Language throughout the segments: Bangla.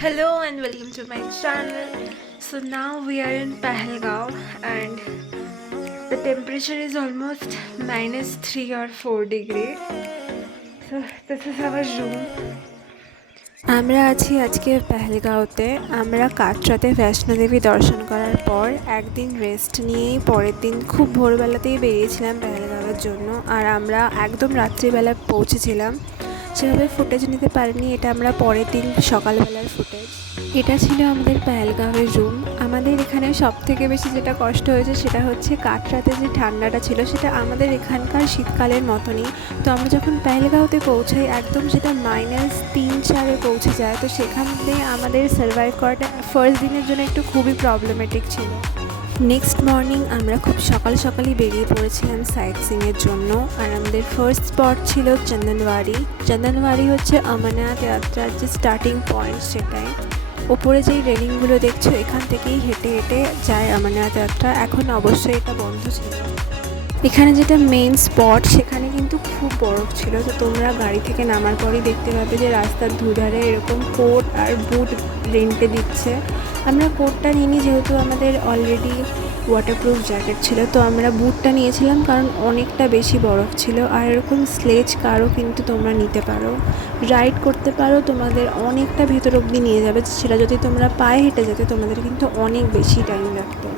Hello and welcome to my channel. So now we are in Pahalgaon and the temperature is almost -3 or 4 degree. So this is our room. আমরা আছি আজকে পেহেলগাঁওতে। আমরা কাটরাতে বৈষ্ণোদেবী দর্শন করার পর একদিন রেস্ট নিয়েই পরের দিন খুব ভোরবেলাতেই বেরিয়েছিলাম পেহেলগাঁওয়ের জন্য। আর আমরা একদম রাত্রিবেলা পৌঁছেছিলাম, সেভাবে ফুটেজ নিতে পারিনি। এটা আমরা পরের দিন সকালবেলার ফুটেজ। এটা ছিল আমাদের পেহেলগাঁওয়ের রুম। আমাদের এখানে সবথেকে বেশি যেটা কষ্ট হয়েছে সেটা হচ্ছে কাটরাতে যে ঠান্ডাটা ছিল সেটা আমাদের এখানকার শীতকালের মতনই। তো আমরা যখন পেহেলগাঁওতে পৌঁছাই একদম সেটা -3-4-এ পৌঁছে যায়। তো সেখান থেকে আমাদের সার্ভাইভ করাটা ফার্স্ট দিনের জন্য একটু খুবই প্রবলেমেটিক ছিল। নেক্সট মর্নিং আমরা খুব সকালই বেরিয়ে পড়েছিলাম সাইট সিইংয়ের জন্য। আর আমাদের ফার্স্ট স্পট ছিল চন্দনওয়ারি হচ্ছে অমরনাথ যাত্রার যে স্টার্টিং পয়েন্ট সেটাই। ওপরে যেই রেলিংগুলো দেখছো এখান থেকেই হেঁটে হেঁটে যায় অমরনাথ যাত্রা। এখন অবশ্যই এটা বন্ধ ছিল। এখানে যেটা মেইন স্পট সেখানে কিন্তু খুব বরফ ছিল। তো তোমরা গাড়ি থেকে নামার পরেই দেখতে পাবে যে রাস্তার দুধারে এরকম কোট আর বুট রেন্টে দিচ্ছে। আমরা কোটটা নিইনি যেহেতু আমাদের অলরেডি ওয়াটারপ্রুফ জ্যাকেট ছিল। তো আমরা বুটটা নিয়েছিলাম কারণ অনেকটা বেশি বরফ ছিল। আর এরকম স্লেজ কারও কিন্তু তোমরা নিতে পারো, রাইড করতে পারো, তোমাদের অনেকটা ভেতর অবধি নিয়ে যাবে। সেটা যদি তোমরা পায়ে হেঁটে যেতে তোমাদের কিন্তু অনেক বেশি টাইম লাগতো।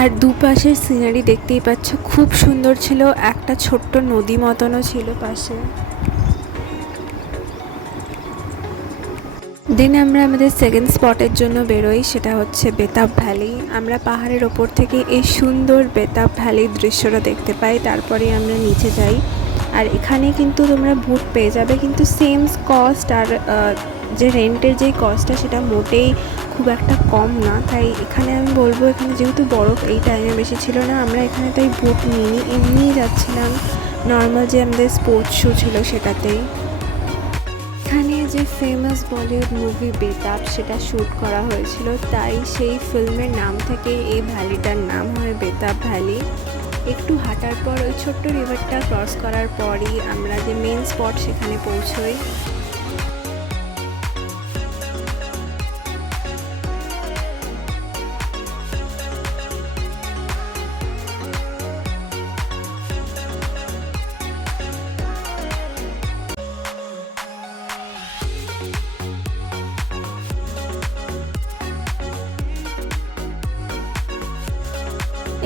আর দুপাশের সিনারি দেখতেই পাচ্ছ, খুব সুন্দর ছিল। একটা ছোট্ট নদী মতনও ছিল পাশে। দেন আমরা আমাদের সেকেন্ড স্পটের জন্য বেরোই, সেটা হচ্ছে বেতাব ভ্যালি। আমরা পাহাড়ের ওপর থেকে এই সুন্দর বেতাব ভ্যালির দৃশ্যটা দেখতে পাই, তারপরে আমরা নিচে যাই। আর এখানে কিন্তু তোমরা বুট পেয়ে যাবে, কিন্তু সেম কস্ট আর যে রেন্টের যেই কস্টটা সেটা মোটেই খুব একটা কম না। তাই এখানে আমি বলবো, এখানে যেহেতু বরফ এই টাইমে বেশি ছিল না, আমরা এখানে তাই বুট নিইনি, এমনিই যাচ্ছিলাম নর্মাল যে আমাদের স্পোর্টস শু ছিল সেটাতেই। এখানে যে ফেমাস বলিউড মুভি বেতাব সেটা শ্যুট করা হয়েছিল, তাই সেই ফিল্মের নাম থেকে এই ভ্যালিটার নাম হয় বেতাব ভ্যালি। একটু হাঁটার পর ওই ছোট্ট রিভারটা ক্রস করার পরই আমরা যে মেন স্পট সেখানে পৌঁছই।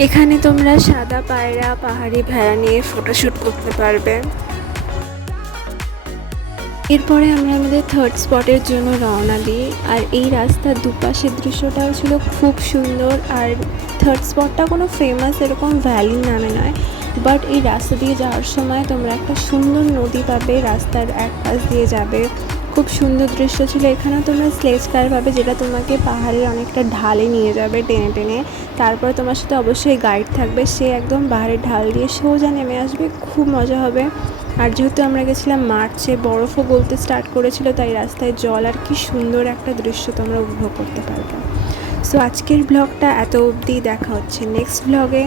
এখানে তোমরা সাদা পায়রা, পাহাড়ি ভেড়া নিয়ে ফটোশ্যুট করতে পারবে। এরপরে আমরা আমাদের থার্ড স্পটের জন্য রওনা দিই। আর এই রাস্তার দুপাশের দৃশ্যটাও ছিল খুব সুন্দর। আর থার্ড স্পটটা কোনো ফেমাস এরকম ভ্যালির নামে নয়, বাট এই রাস্তা দিয়ে যাওয়ার সময় তোমরা একটা সুন্দর নদী পাবে, রাস্তার এক পাশ দিয়ে যাবে। খুব সুন্দর দৃশ্য ছিল। এখানেও তোমরা স্লেজ কার পাবে, যেটা তোমাকে পাহাড়ের অনেকটা ঢালে নিয়ে যাবে টেনে টেনে। তারপরে তোমার সাথে অবশ্যই গাইড থাকবে, সে একদম পাহাড়ের ঢাল দিয়ে সোজা নেমে আসবে, খুব মজা হবে। আর যেহেতু আমরা গেছিলাম মার্চে, বরফও গলতে স্টার্ট করেছিল, তাই রাস্তায় জল আর কি সুন্দর একটা দৃশ্য তোমরা উপভোগ করতে পারবে। সো আজকের ব্লগটা এত অবধি, দেখা হচ্ছে নেক্সট ব্লগে।